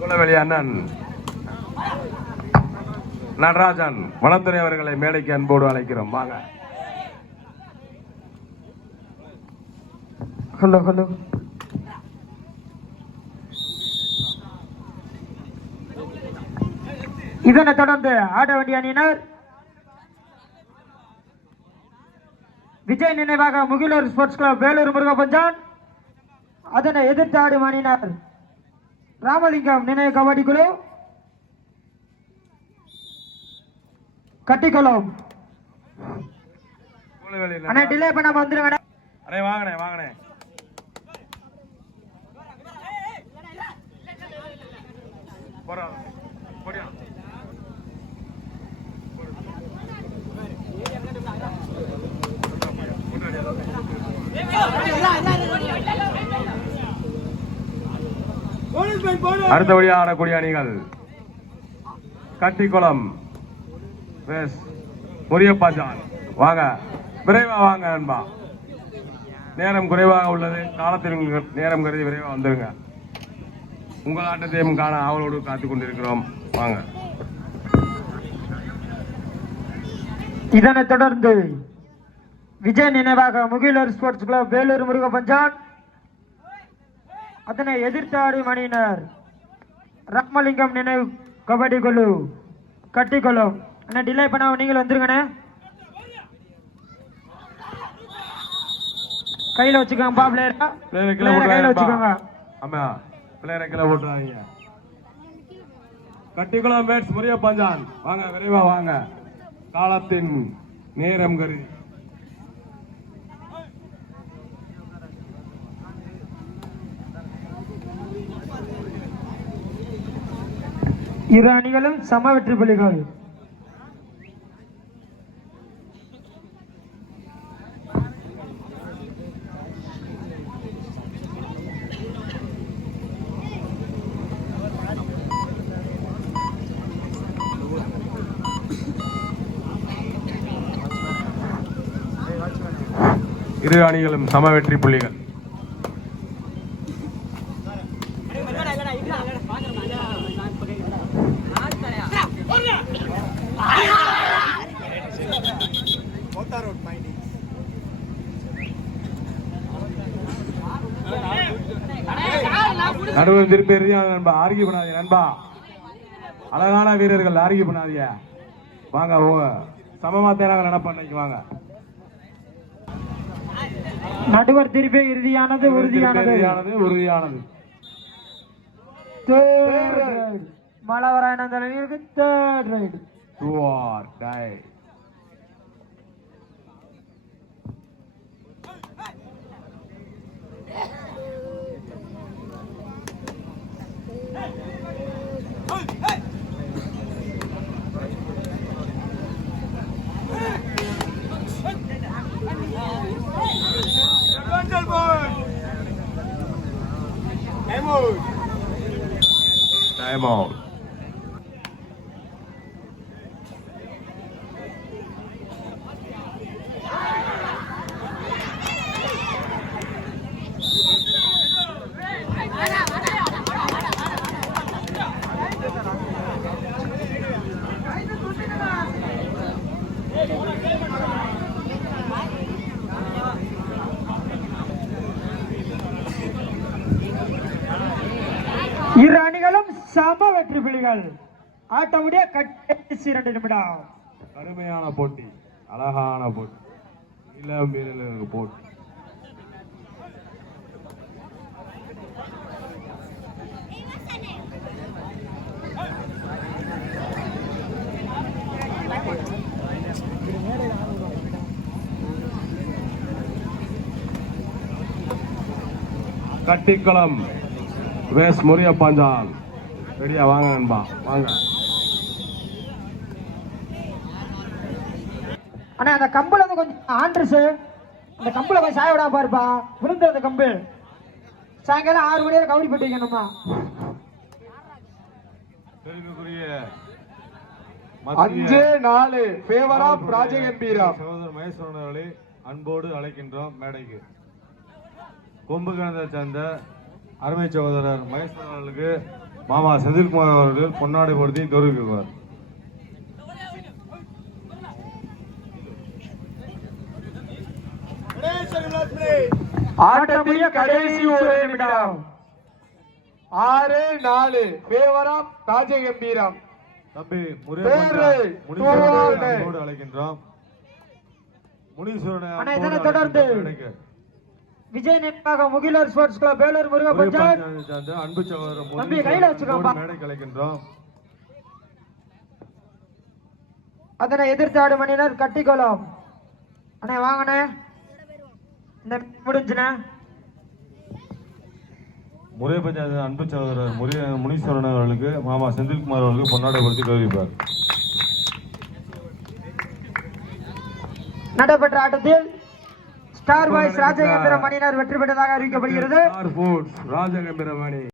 குலவெளி அண்ணன் நடராஜன் வனத்துறை அவர்களை மேடைக்கு அன்போடு அழைக்கிறோம். வாங்க. Hello hello. இதனை தொடர்ந்து ஆட வேண்டிய அணியினர் விஜய் நினைவாக முகிலூர் ஸ்போர்ட்ஸ் கிளப் வேலூர் முருகப்பஞ்சான். அதனை எதிர்த்து ஆடும் அணியினர் ராமலிங்கம் நினைவு கபடி குழு கட்டிக்குளம். அண்ணா டிலே பண்ணாம வந்துருங்க. அண்ணே வாங்கண்ணே வாங்கண்ணே. அடுத்தபடியாக ஆடக்கூடிய அணிகள் கட்டிக்குளம் முரியப்பாஜான். வாங்க, விரைவா வாங்க அன்பா. நேரம் குறைவாக உள்ளது, காலத்தில் நேரம் கருதி விரைவாக வந்துருங்க. உங்கள் ஆட்டத்தையும் காண ஆவலோடு காத்துக் கொண்டிருக்கிறோம். வாங்க. இதனைத் தொடர்ந்து விஜய் நினைவாக முகிலூர் ஸ்போர்ட்ஸ் கிளப் வேலூர் முருகப்பஞ்சான். அதனை எதிர்த்தாடும் அணியினர் ராமலிங்கம் நினைவு கபடி குழு கட்டிக்குளம். அண்ணா டிலே பண்ணாம நீங்கள் வந்துருங்கண்ணே. கையில வச்சுக்கோங்கப்பா பிளேயரா, கையில வச்சுக்கோங்க. ஆமா, பிளேயரை கீழே போட்டுறாங்க. கட்டிக்குளம் பேட்ஸ் முரியப்பாஞ்சான். வாங்க, விரைவா வாங்க, காலத்தின் நேரம் கருதி. இரு அணிகளும் சம வெற்றி புள்ளிகள். இரு அணிகளும் சம வெற்றி புள்ளிகள். நடுவர் திருப்பி நண்பா, ஆர்கியூ பண்ணாதீங்க நண்பா. அழகான வீரர்கள், ஆர்கியூ பண்ணாதீங்க. வாங்க, சமமா தேராக நடப்பாங்க. வாங்க. நடுவர் திருப்பி இறுதியானது, உறுதியானது, உறுதியானது. மலவராயணன் தலைவருக்கு தேர்ட் ரைட். Time out. இரு அணிகளும் சம வெற்றி புள்ளிகள். ஆட்டமுடைய கடைசி 2 நிமிடம். கடுமையான போட்டி, அழகான போட்டி, இளம் வீரர்களுக்கு போட்டி. கட்டிக்குளம் வேஸ் முரியப்பாஞ்சான். ரெடியா வாங்க நண்பா, வாங்க. அண்ணா அந்த கம்பளம் கொஞ்சம் ஆண்ட்ரஸ் அந்த கம்புல போய் சாய விடாம பாருப்பா, விழுந்துறது கம்பு. சாயங்காலம் 6 மணி வரை கவுரி போட்டு வைக்கணுமா? பெருமைக்குரிய 5-4 ஃபேவர் ஆஃப் ராஜகம்பீரம். சகோதரர் மகேஸ்வரன் அவர்களை அன்போடு அழைக்கின்றோம் மேடைக்கு. கொம்பு கிணத்தை சேர்ந்த அருமை சகோதரர் மகேஸ்வரன் அவர்களுக்கு மாமா செந்தில்குமார் அவர்கள் பொன்னாடை பொருத்தி கௌரவிக்குவார். ஆட்டத்தின் கடைசி ஒரு நிமிடம். 6-4 ஃபேவர் ஆஃப் ராஜகம்பீரம். தம்பி பேரு தூவாடு. அன்போடு அழைக்கின்றோம். முனீஸ்வரனை அண்ணா, அன்போடு இதனை தொடர்ந்து அழைக்கின்றோம் மேடைக்கு. விஜய் நினைவாக முகிலர் ஸ்போர்ட்ஸ் கிளப் வேலூர் முருகா ஒரே பஞ்சாயத். பஞ்சாயத்தை சேர்ந்த அன்பு சகோதரர் தம்பி, முனீஸ்வரனை கையில வச்சுக்கோப்பா. அன்போடு மேடைக்கு அழைக்கின்றோம். அதனை எதிர்த்து ஆடும் அணியினர் கட்டிக்கோலம். அண்ணே வாங்கண்ணே, இந்த முடிஞ்சுண்ணே. முறை பஞ்சாயத்து அன்பு சகோதரர் முனீஸ்வரன் அவர்களுக்கு மாமா செந்தில்குமார் அவர்களுக்கு பொன்னாடை பொருத்தி கௌரவிப்பார். நடைபெற்ற ஆட்டத்தில் ஸ்டார் பாய்ஸ் ராஜகேந்திரம் அணியினர் வெற்றி பெற்றதாக அறிவிக்கப்படுகிறது. ஸ்டார் ஃபுட்ஸ் ராஜகம்பீரம் அணி